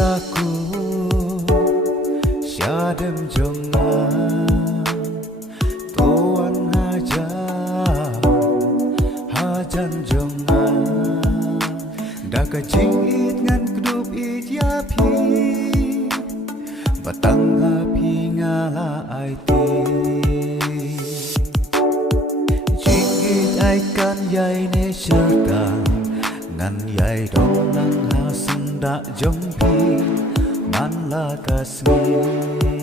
kaku syadem jonga tuan hajan jonga daka jingit ngan kedup it yapi batang api ngala aiti jingit aikan yai ne syerdang ngan yai dong nang hasen dak jompi man la kasmi